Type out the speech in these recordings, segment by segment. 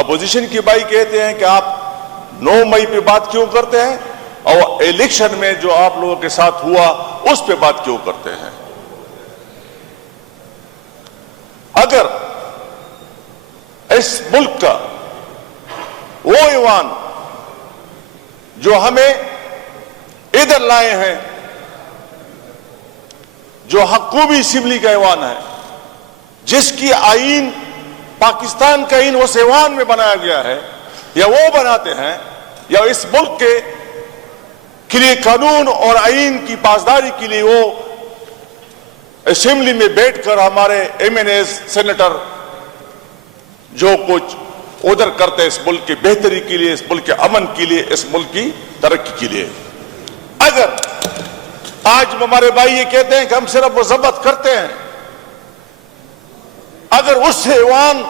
Opposition کے بھائی کہتے ہیں کہ آپ 9 مئی پہ بات کیوں کرتے ہیں اور الیکشن میں جو آپ لوگوں کے ساتھ ہوا اس پہ بات کیوں کرتے ہیں؟ اگر اس ملک کا وہ ایوان جو ہمیں ادھر لائے ہیں، جو حکومتی اسمبلی کا ایوان ہے، جس کی آئین پاکستان کا آئین اس ایوان میں بنایا گیا ہے، یا وہ بناتے ہیں یا اس ملک کے لیے قانون اور آئین کی پاسداری کے لیے وہ اسمبلی میں بیٹھ کر ہمارے ایم این ایز سینیٹر جو کچھ ادھر کرتے ہیں اس ملک کی بہتری کے لیے، اس ملک کے امن کے لیے، اس ملک کی ترقی کے لیے. اگر آج ہمارے بھائی یہ کہتے ہیں کہ ہم صرف مذمت کرتے ہیں، اگر اس ایوان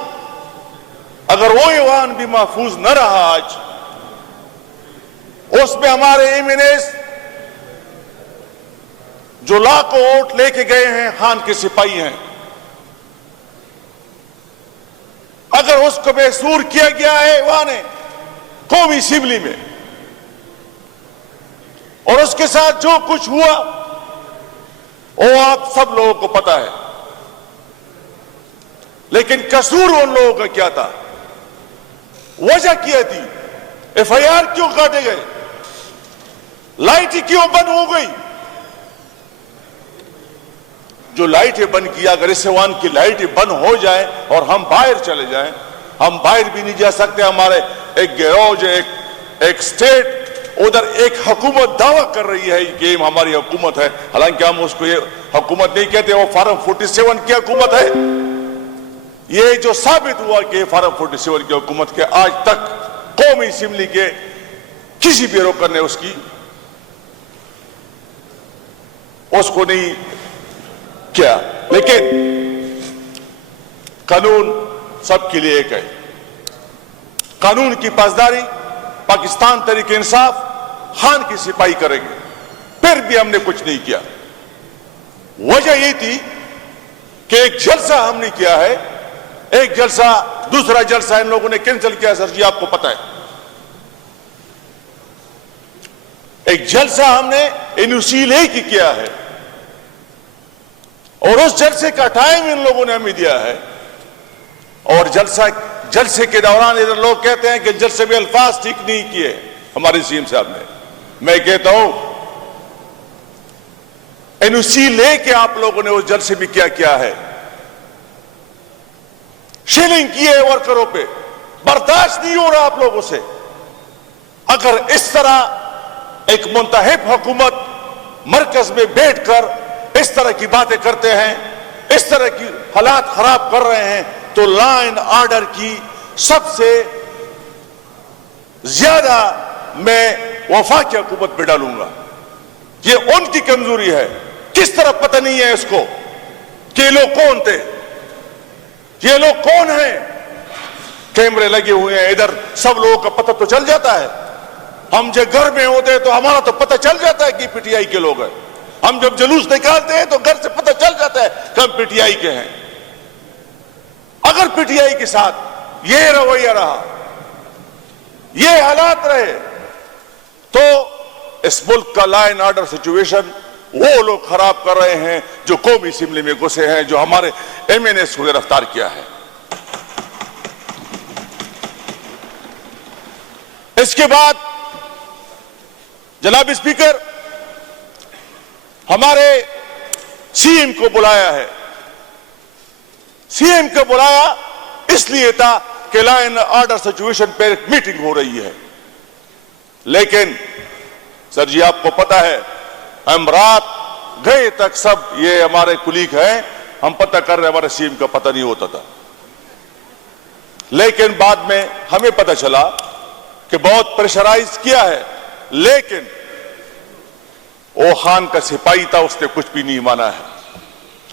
اگر وہ ایوان بھی محفوظ نہ رہا، آج اس میں ہمارے ایم این ایز جو لاکھوں ووٹ لے کے گئے ہیں، خان کے سپاہی ہیں، اگر اس کو محصور کیا گیا ہے ایوان قومی اسمبلی میں، اور اس کے ساتھ جو کچھ ہوا وہ آپ سب لوگوں کو پتا ہے، لیکن قصور ان لوگوں کا کیا تھا؟ وجہ کیا تھی؟ ایف آئی آر کیوں کاٹے گئے؟ لائٹ کیوں بند ہو گئی؟ جو لائٹیں بند کیا، اگر اس ایوان کی لائٹیں بند ہو جائیں اور ہم باہر چلے جائیں، ہم باہر بھی نہیں جا سکتے. ہمارے ایک گروہ ایک سٹیٹ ادھر ایک حکومت دعویٰ کر رہی ہے کہ ہماری حکومت ہے، حالانکہ ہم اس کو یہ حکومت نہیں کہتے، وہ فارم 47 کی حکومت ہے. یہ جو ثابت ہوا کہ فارم 47 کی حکومت کے آج تک قومی اسمبلی کے کسی بھی رکن نے اس کو نہیں کیا. لیکن قانون سب کے لیے ایک ہے. قانون کی پاسداری پاکستان تحریک انصاف خان کی سپاہی کریں گے. پھر بھی ہم نے کچھ نہیں کیا. وجہ یہ تھی کہ ایک جلسہ ہم نے کیا ہے، ایک جلسہ، دوسرا جلسہ ان لوگوں نے کینسل کیا. سر جی آپ کو پتا ہے، ایک جلسہ ہم نے انوسیلے کی کیا ہے، اور اس جلسے کا ٹائم ان لوگوں نے ہمیں دیا ہے. اور جلسے کے دوران ادھر لوگ کہتے ہیں کہ جلسے میں الفاظ ٹھیک نہیں کیے ہمارے سی ایم صاحب نے. میں کہتا ہوں این او سی لے کے آپ لوگوں نے اس جلسے میں کیا ہے؟ شیلنگ کی ہے ورکروں پہ. برداشت نہیں ہو رہا آپ لوگوں سے. اگر اس طرح ایک منتخب حکومت مرکز میں بیٹھ کر اس طرح کی باتیں کرتے ہیں، اس طرح کی حالات خراب کر رہے ہیں، تو لا اینڈ آرڈر کی سب سے زیادہ میں وفاقی حکومت پہ ڈالوں گا. یہ ان کی کمزوری ہے. کس طرح پتہ نہیں ہے اس کو کہ یہ لوگ کون تھے، یہ لوگ کون ہیں. کیمرے لگے ہوئے ہیں ادھر، سب لوگوں کا پتہ تو چل جاتا ہے. ہم جب گھر میں ہوتے ہیں تو ہمارا تو پتہ چل جاتا ہے کہ پی ٹی آئی کے لوگ ہیں. ہم جب جلوس نکالتے ہیں تو گھر سے پتہ چل جاتا ہے کہ ہم پی ٹی آئی کے ہیں. اگر پی ٹی آئی کے ساتھ یہ رویہ رہا، یہ حالات رہے، تو اس ملک کا لا اینڈ آرڈر سچویشن وہ لوگ خراب کر رہے ہیں جو قومی اسمبلی میں گھسے ہیں، جو ہمارے ایم این ایس کو گرفتار کیا ہے. اس کے بعد جناب اسپیکر، ہمارے سی ایم کو بلایا ہے. سی ایم کو بلایا اس لیے تھا کہ لا اینڈ آرڈر سچویشن پہ ایک میٹنگ ہو رہی ہے. لیکن سر جی آپ کو پتا ہے، ہم رات گئے تک سب یہ ہمارے کلیگ ہیں، ہم پتہ کر رہے، ہمارے سی ایم کا پتہ نہیں ہوتا تھا. لیکن بعد میں ہمیں پتہ چلا کہ بہت پریشرائز کیا ہے، لیکن وہ خان کا سپاہی تھا، اس نے کچھ بھی نہیں مانا ہے.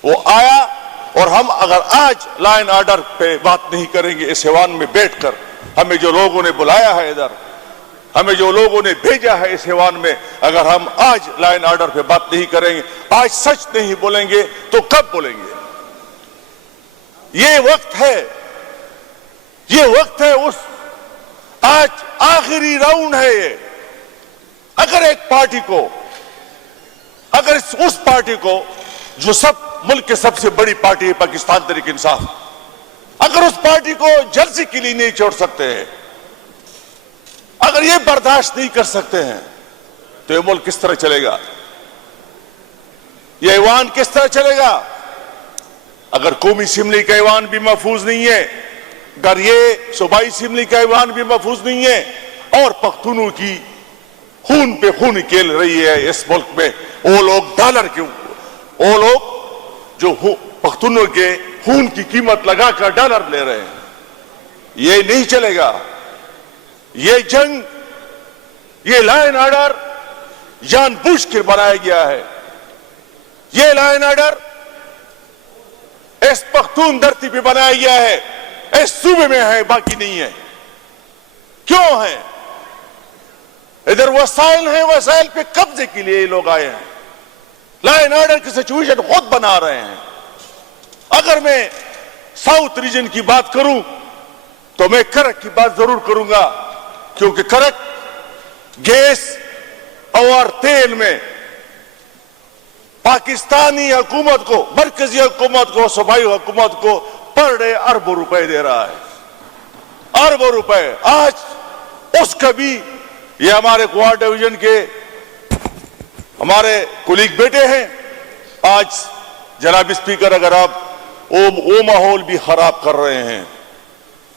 وہ آیا، اور ہم اگر آج لا اینڈ آرڈر پہ بات نہیں کریں گے اس ایوان میں بیٹھ کر، ہمیں جو لوگوں نے بلایا ہے ادھر، ہمیں جو لوگوں نے بھیجا ہے اس ایوان میں، اگر ہم آج لا اینڈ آرڈر پہ بات نہیں کریں گے، آج سچ نہیں بولیں گے، تو کب بولیں گے؟ یہ وقت ہے، یہ وقت ہے اس آج آخری راؤنڈ ہے یہ. اگر ایک پارٹی کو اگر اس پارٹی کو جو ملک کے سب سے بڑی پارٹی ہے پاکستان تحریک انصاف, اگر اس پارٹی کو جلسے کے لیے نہیں چھوڑ سکتے ہیں, اگر یہ برداشت نہیں کر سکتے ہیں, تو یہ ملک کس طرح چلے گا؟ یہ ایوان کس طرح چلے گا؟ اگر قومی اسمبلی کا ایوان بھی محفوظ نہیں ہے, اگر یہ صوبائی اسمبلی کا ایوان بھی محفوظ نہیں ہے, اور پختونوں کی خون پہ خون کھیل رہی ہے اس ملک میں, وہ لوگ ڈالر کے وہ لوگ جو پختونوں کے خون کی قیمت لگا کر ڈالر لے رہے ہیں, یہ نہیں چلے گا. یہ جنگ, یہ لا اینڈ آرڈر جان بوجھ کے بنایا گیا ہے. یہ لا اینڈ آرڈر اس پختون دھرتی پہ بنایا گیا ہے, اس صوبے میں ہے, باقی نہیں ہے. کیوں ہے؟ ادھر وسائل ہیں, وسائل پہ قبضے کے لیے یہ لوگ آئے ہیں, لا اینڈ آرڈر کی سچویشن خود بنا رہے ہیں. اگر میں ساؤتھ ریجن کی بات کروں تو میں کرک کی بات ضرور کروں گا, کیونکہ کرک گیس اور تیل میں پاکستانی حکومت کو, مرکزی حکومت کو, صوبائی حکومت کو پر ڈے اربوں روپے دے رہا ہے, اربوں روپے. آج اس کا بھی یہ ہمارے کوار ڈویژن کے ہمارے کولیگ بیٹے ہیں. آج جناب اسپیکر اگر آپ وہ ماحول بھی خراب کر رہے ہیں,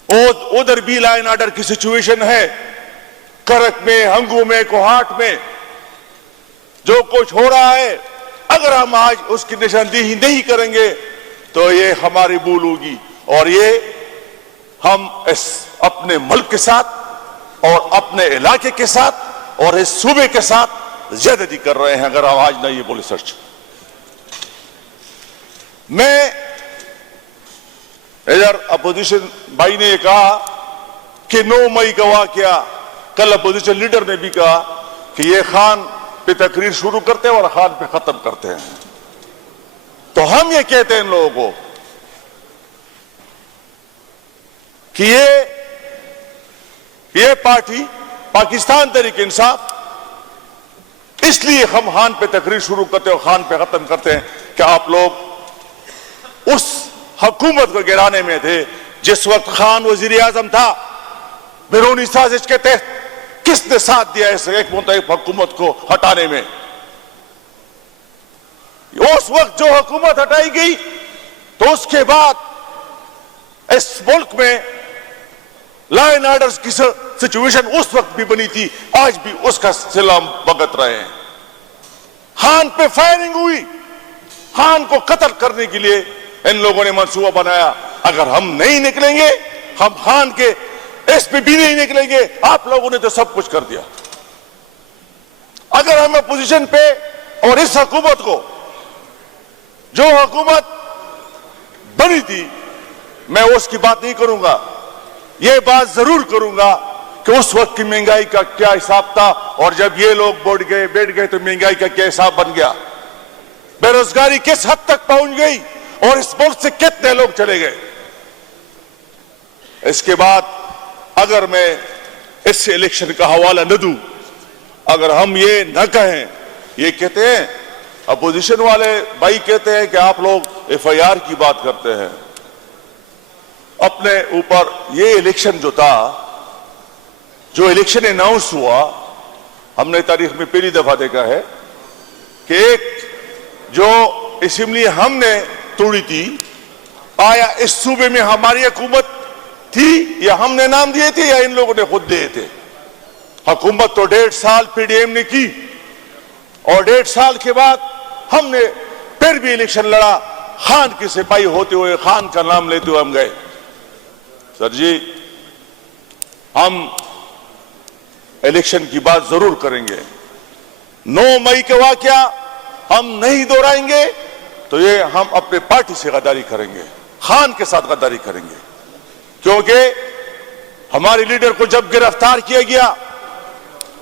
ادھر بھی لا اینڈ آرڈر کی سچویشن ہے. کرک میں, ہنگو میں, کوہاٹ میں جو کچھ ہو رہا ہے, اگر ہم آج اس کی نشاندہی نہیں کریں گے تو یہ ہماری بھول ہوگی, اور یہ ہم اس اپنے ملک کے ساتھ اور اپنے علاقے کے ساتھ اور اس صوبے کے ساتھ زیادتی کر رہے ہیں اگر ہم آج نہ یہ بولے. سرچ میں ادھر اپوزیشن بھائی نے یہ کہا کہ 9 مئی کا واقعہ, کل اپوزیشن لیڈر نے بھی کہا کہ یہ خان پہ تقریر شروع کرتے ہیں اور خان پہ ختم کرتے ہیں. تو ہم یہ کہتے ہیں ان لوگوں کو کہ یہ پارٹی پاکستان تحریک انصاف اس لیے ہم خان پہ تقریر شروع کرتے ہیں اور خان پہ ختم کرتے ہیں کہ آپ لوگ اس حکومت کو گرانے میں تھے جس وقت خان وزیر اعظم تھا. بیرونی سازش کے تحت کس نے ساتھ دیا اس ایک متحد حکومت کو ہٹانے میں؟ اس وقت جو حکومت ہٹائی گئی تو اس کے بعد اس ملک میں لا اینڈ آرڈر کی سچویشن اس وقت بھی بنی تھی, آج بھی اس کا سلسلہ بھگت رہے ہیں. خان پہ فائرنگ ہوئی, خان کو قتل کرنے کے لیے ان لوگوں نے منصوبہ بنایا. اگر ہم نہیں نکلیں گے, ہم خان کے اس پہ بھی نہیں نکلیں گے. آپ لوگوں نے تو سب کچھ کر دیا. اگر ہم اپوزیشن پہ اور اس حکومت کو, جو حکومت بنی تھی, میں اس کی بات نہیں کروں گا, یہ بات ضرور کروں گا کہ اس وقت کی مہنگائی کا کیا حساب تھا, اور جب یہ لوگ بیٹھ گئے تو مہنگائی کا کیا حساب بن گیا, بے روزگاری کس حد تک پہنچ گئی, اور اس ملک سے کتنے لوگ چلے گئے. اس کے بعد اگر میں اس الیکشن کا حوالہ نہ دوں, اگر ہم یہ نہ کہیں, یہ کہتے ہیں اپوزیشن والے بھائی کہتے ہیں کہ آپ لوگ ایف آئی آر کی بات کرتے ہیں اپنے اوپر. یہ الیکشن جو تھا, جو الیکشن اناؤنس ہوا, ہم نے تاریخ میں پہلی دفعہ دیکھا ہے کہ ایک جو اسمبلی ہم نے توڑی تھی, آیا اس صوبے میں ہماری حکومت تھی یا ہم نے نام دیے تھے یا ان لوگوں نے خود دیے تھے؟ حکومت تو 1.5 سال پی ڈی ایم نے کی, اور 1.5 سال کے بعد ہم نے پھر بھی الیکشن لڑا. خان کے سپاہی ہوتے ہوئے, خان کا نام لیتے ہوئے ہم گئے. سر جی, ہم الیکشن کی بات ضرور کریں گے. 9 مئی کے واقعہ ہم نہیں دہرائیں گے تو یہ ہم اپنے پارٹی سے غداری کریں گے, خان کے ساتھ غداری کریں گے. کیونکہ ہمارے لیڈر کو جب گرفتار کیا گیا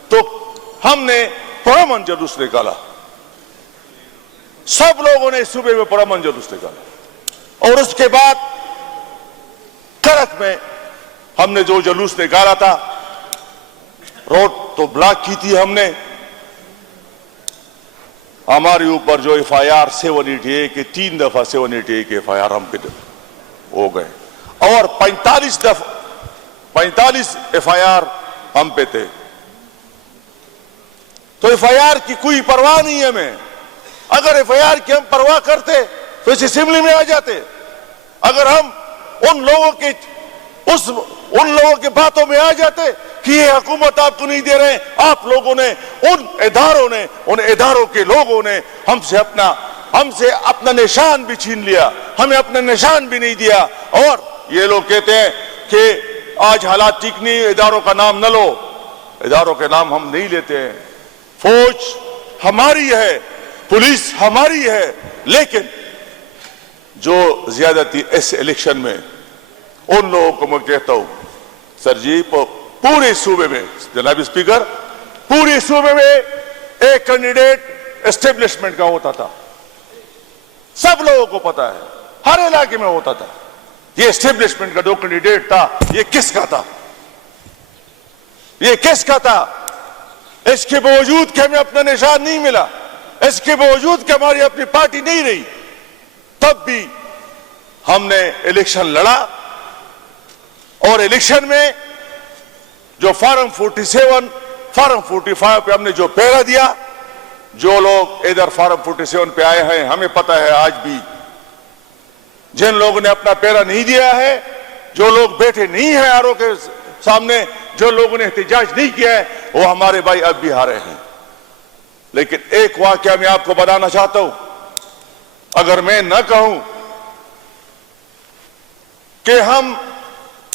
تو ہم نے پرامن جلوس نکالا, سب لوگوں نے اس صوبے میں پرامن جلوس نکالا, اور اس کے بعد کرک میں ہم نے جو جلوس نکالا تھا، روڈ تو بلاک کی تھی ہم نے، ہمارے اوپر جو ایف آئی آر 788 کے 3 دفعہ 788 کے ایف آئی آر ہم پہ ہو گئے، اور 45 ایف آئی آر ہم پہ تھے. تو ایف آئی آر کی کوئی پرواہ نہیں ہے ہمیں. اگر ایف آئی آر کی ہم پرواہ کرتے تو اس اسمبلی میں آ جاتے. اگر ہم ان لوگوں کے باتوں میں آ جاتے کہ یہ حکومت آپ کو نہیں دے رہے، آپ لوگوں نے، ان اداروں کے لوگوں نے ہم سے اپنا نشان بھی چھین لیا، ہمیں اپنا نشان بھی نہیں دیا. اور یہ لوگ کہتے ہیں کہ آج حالات ٹھیک نہیں، اداروں کا نام نہ لو. اداروں کے نام ہم نہیں لیتے ہیں. فوج ہماری ہے، پولیس ہماری ہے، لیکن جو زیادتی اس الیکشن میں ان لوگوں کو میں کہتا ہوں، سر جی پورے صوبے میں، جناب اسپیکر، پورے صوبے میں ایک کینڈیڈیٹ اسٹیبلشمنٹ کا ہوتا تھا. سب لوگوں کو پتا ہے، ہر علاقے میں ہوتا تھا. یہ اسٹیبلشمنٹ کا جو کینڈیڈیٹ تھا، یہ کس کا تھا؟ یہ کس کا تھا؟ اس کے باوجود کہ ہمیں اپنا نشان نہیں ملا، اس کے باوجود کہ ہماری اپنی پارٹی نہیں رہی، تب بھی ہم نے الیکشن لڑا. اور الیکشن میں جو فارم 47 فارم 45 پہ ہم نے جو پہرا دیا، جو لوگ ادھر فارم 47 پہ آئے ہیں، ہمیں پتا ہے آج بھی جن لوگوں نے اپنا پہرا نہیں دیا ہے، جو لوگ بیٹھے نہیں ہیں آرو کے سامنے، جو لوگوں نے احتجاج نہیں کیا ہے، وہ ہمارے بھائی اب بھی ہارے ہیں. لیکن ایک واقعہ میں آپ کو بتانا چاہتا ہوں. اگر میں نہ کہوں کہ ہم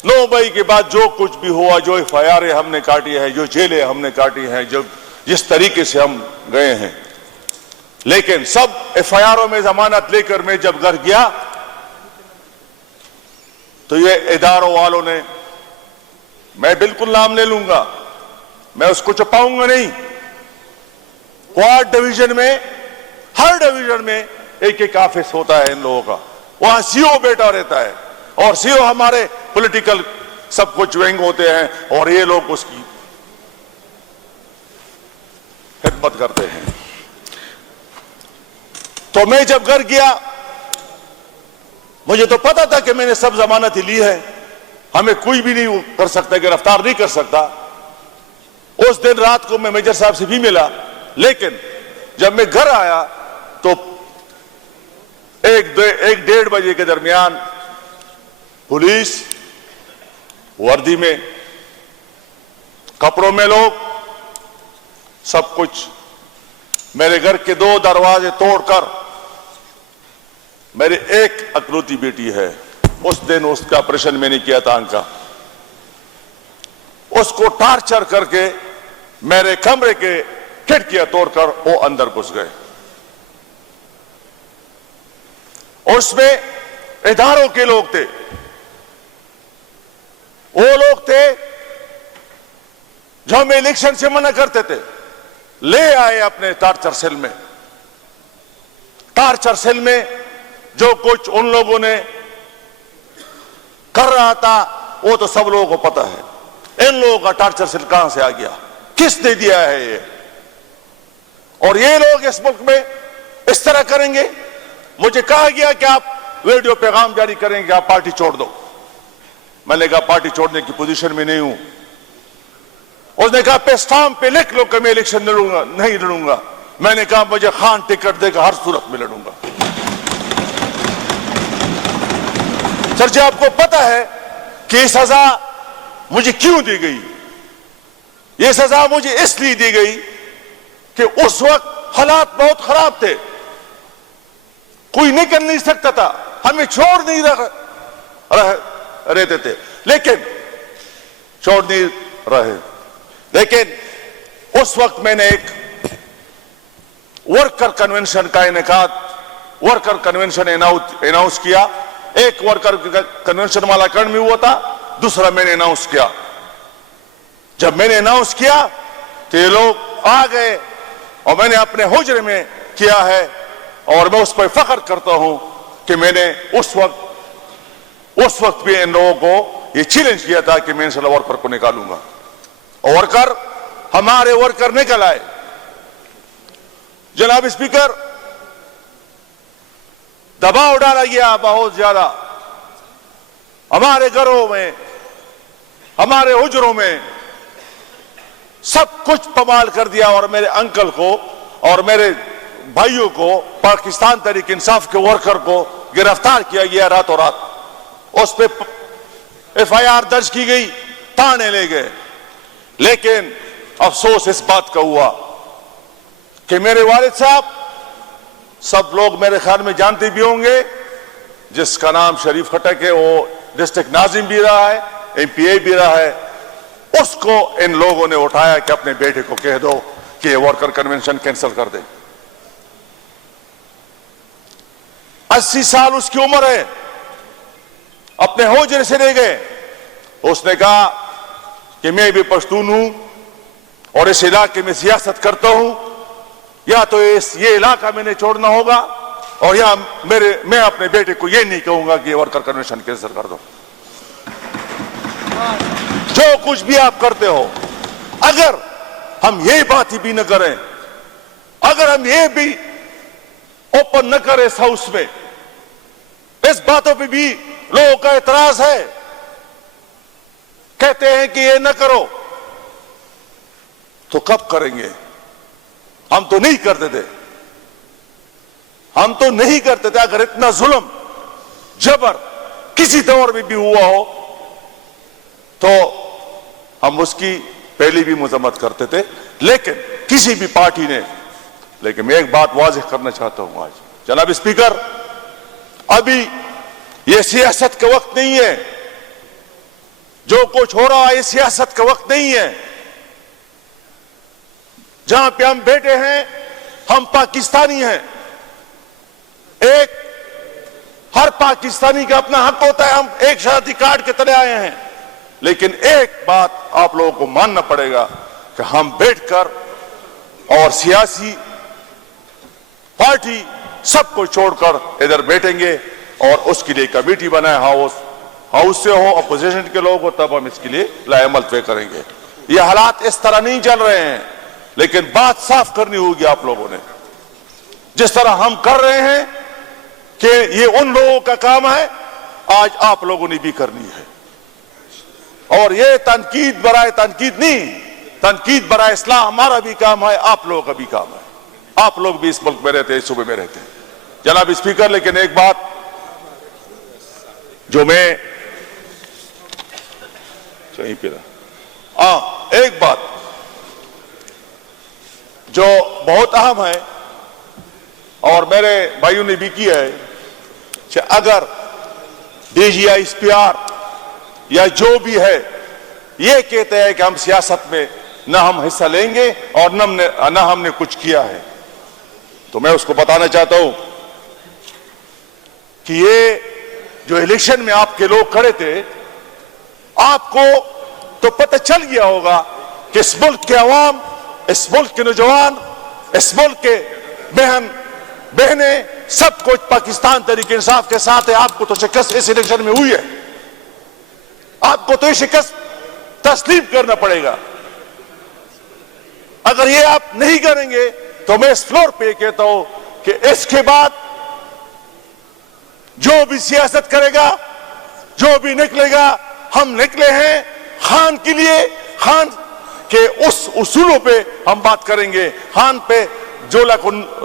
9 مئی کے بعد جو کچھ بھی ہوا، جو ایف آئی آر ہم نے کاٹی ہے، جو جیلیں ہم نے کاٹی ہیں، جس طریقے سے ہم گئے ہیں، لیکن سب ایف آئی آروں میں ضمانت لے کر میں جب گھر گیا تو یہ اداروں والوں نے، میں بالکل نام لے لوں گا، میں اس کو چھپاؤں گا نہیں، کوارٹ ڈویژن میں، ہر ڈویژن میں ایک آفس ہوتا ہے ان لوگوں کا، وہاں سی او بیٹا رہتا ہے، اور سی او ہمارے پولیٹیکل سب کچھ ونگ ہوتے ہیں، اور یہ لوگ اس کی خدمت کرتے ہیں. تو میں جب گھر گیا، مجھے تو پتا تھا کہ میں نے سب ضمانت ہی لی ہے، ہمیں کوئی بھی نہیں کر سکتا، گرفتار نہیں کر سکتا. اس دن رات کو میں میجر صاحب سے بھی ملا، لیکن جب میں گھر آیا تو 1-1:30 بجے کے درمیان پولیس وردی میں، کپڑوں میں لوگ، سب کچھ میرے گھر کے 2 دروازے توڑ کر، میری ایک اکلوتی بیٹی ہے، اس دن اس کا آپریشن میں نے کیا تھا آنکھ کا، اس کو ٹارچر کر کے میرے کمرے کے کھڑکیاں توڑ کر وہ اندر گھس گئے. اس میں اداروں کے لوگ تھے، وہ لوگ تھے جو ہمیں الیکشن سے منع کرتے تھے، لے آئے اپنے ٹارچر سیل میں. ٹارچر سیل میں جو کچھ ان لوگوں نے کر رہا تھا وہ تو سب لوگوں کو پتا ہے. ان لوگوں کا ٹارچر سیل کہاں سے آ گیا، کس نے دیا ہے یہ؟ اور یہ لوگ اس ملک میں اس طرح کریں گے. مجھے کہا گیا کہ آپ ویڈیو پیغام جاری کریں گے، آپ پارٹی چھوڑ دو. میں نے کہا پارٹی چھوڑنے کی پوزیشن میں نہیں ہوں. اس نے کہا پہ اسٹامپ پہ لکھ لو کہ میں الیکشن نہیں لڑوں گا. میں نے کہا مجھے خان ٹکٹ دے گا، ہر صورت میں لڑوں گا. سر جی آپ کو پتا ہے کہ یہ سزا مجھے کیوں دی گئی؟ یہ سزا مجھے اس لیے دی گئی کہ اس وقت حالات بہت خراب تھے، کوئی نکل نہیں سکتا تھا، ہمیں چھوڑ نہیں رہتے تھے، لیکن چھوڑ نہیں رہے. لیکن اس وقت میں نے ایک ورکر کنونشن کا انعقاد، ورکر کنونشن اناؤنس کیا. ایک ورکر کنونشن والا کرن میں ہوا تھا، دوسرا میں نے اناؤنس کیا. جب میں نے اناؤنس کیا تو یہ لوگ آ گئے اور میں نے اپنے حجرے میں کیا ہے، اور میں اس پر فخر کرتا ہوں کہ میں نے اس وقت بھی ان لوگوں کو یہ چیلنج کیا تھا کہ میں انشاءاللہ ورکر کو نکالوں گا، اور ورکر ہمارے ورکر نکل آئے۔ جناب اسپیکر، دباؤ ڈالا گیا بہت زیادہ، ہمارے گھروں میں، ہمارے حجروں میں سب کچھ پامال کر دیا، اور میرے انکل کو اور میرے بھائیوں کو، پاکستان تحریک انصاف کے ورکر کو گرفتار کیا گیا راتوں رات، اس پہ ایف آئی آر درج کی گئی، تھانے لے گئے۔ لیکن افسوس اس بات کا ہوا کہ میرے والد صاحب، سب لوگ میرے خیال میں جانتے بھی ہوں گے، جس کا نام شریف خٹک ہے، وہ ڈسٹرکٹ ناظم بھی رہا ہے، ایم پی اے بھی رہا ہے، اس کو ان لوگوں نے اٹھایا کہ اپنے بیٹے کو کہہ دو کہ یہ ورکر کنونشن کینسل کر دے۔ 80 سال اس کی عمر ہے، اپنے حوجرے سے لے گئے۔ اس نے کہا کہ میں بھی پشتون ہوں اور اس علاقے میں سیاست کرتا ہوں، یا تو یہ علاقہ میں نے چھوڑنا ہوگا، اور یا میں اپنے بیٹے کو یہ نہیں کہوں گا کہ یہ ورکر کنونشن کینسل کر دو۔ جو کچھ بھی آپ کرتے ہو، اگر ہم یہ بات ہی بھی نہ کریں، اگر ہم یہ بھی اوپن نہ کریں اس ہاؤس میں، اس باتوں پہ بھی لوگوں کا اعتراض ہے، کہتے ہیں کہ یہ نہ کرو، تو کب کریں گے؟ ہم تو نہیں کرتے تھے، ہم تو نہیں کرتے تھے۔ اگر اتنا ظلم جبر کسی دور میں بھی ہوا ہو تو ہم اس کی پہلی بھی مذمت کرتے تھے، لیکن کسی بھی پارٹی نے۔ لیکن میں ایک بات واضح کرنا چاہتا ہوں آج، جناب اسپیکر، ابھی یہ سیاست کا وقت نہیں ہے، جو کچھ ہو رہا ہے یہ سیاست کا وقت نہیں ہے۔ جہاں پہ ہم بیٹھے ہیں، ہم پاکستانی ہیں، ایک ہر پاکستانی کا اپنا حق ہوتا ہے، ہم ایک شناختی کارڈ کے تلے آئے ہیں، لیکن ایک بات آپ لوگوں کو ماننا پڑے گا کہ ہم بیٹھ کر اور سیاسی پارٹی سب کو چھوڑ کر ادھر بیٹھیں گے اور اس کے لیے کمیٹی بنائے، ہاؤس سے ہو، اپوزیشن کے لوگ ہو، تب ہم اس کے لیے لائے عمل طے کریں گے۔ یہ حالات اس طرح نہیں چل رہے ہیں، لیکن بات صاف کرنی ہوگی آپ لوگوں نے، جس طرح ہم کر رہے ہیں کہ یہ ان لوگوں کا کام ہے، آج آپ لوگوں نے بھی کرنی ہے۔ اور یہ تنقید برائے تنقید نہیں، تنقید برائے اصلاح ہمارا بھی کام ہے، آپ لوگوں کا بھی کام ہے۔ آپ لوگ بھی اس ملک میں رہتے ہیں، اس صوبے میں رہتے ہیں۔ جناب اسپیکر، لیکن ایک بات جو میں ایک بات جو بہت اہم ہے اور میرے بھائیوں نے بھی کیا ہے کہ اگر D G I S P R یا جو بھی ہے یہ کہتے ہیں کہ ہم سیاست میں نہ ہم حصہ لیں گے اور نہ ہم نے کچھ کیا ہے، تو میں اس کو بتانا چاہتا ہوں کہ یہ جو الیکشن میں آپ کے لوگ کھڑے تھے، آپ کو تو پتہ چل گیا ہوگا کہ اس ملک کے عوام، اس ملک کے نوجوان، اس ملک کے بہنیں سب کچھ پاکستان تحریک انصاف کے ساتھ ہے۔ آپ کو تو شکست اس الیکشن میں ہوئی ہے، آپ کو تو یہ شکست تسلیم کرنا پڑے گا۔ اگر یہ آپ نہیں کریں گے تو میں اس فلور پہ کہتا ہوں کہ اس کے بعد جو بھی سیاست کرے گا، جو بھی نکلے گا، ہم نکلے ہیں خان کے لیے، خان کے اس اصولوں پہ ہم بات کریں گے۔ خان پہ جو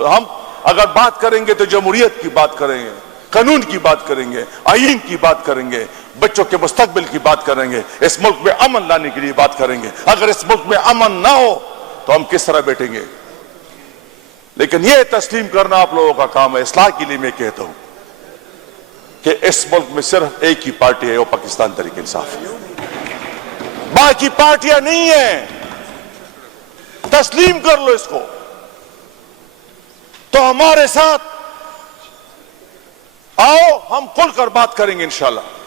ہم اگر بات کریں گے تو جمہوریت کی بات کریں گے، قانون کی بات کریں گے، آئین کی بات کریں گے، بچوں کے مستقبل کی بات کریں گے، اس ملک میں امن لانے کے لیے بات کریں گے۔ اگر اس ملک میں امن نہ ہو تو ہم کس طرح بیٹھیں گے؟ لیکن یہ تسلیم کرنا آپ لوگوں کا کام ہے۔ اصلاح کے لیے میں کہتا ہوں کہ اس ملک میں صرف ایک ہی پارٹی ہے، وہ پاکستان تحریک انصاف ہے، باقی پارٹیاں نہیں ہیں۔ تسلیم کر لو اس کو، تو ہمارے ساتھ آؤ، ہم کھل کر بات کریں گے انشاءاللہ۔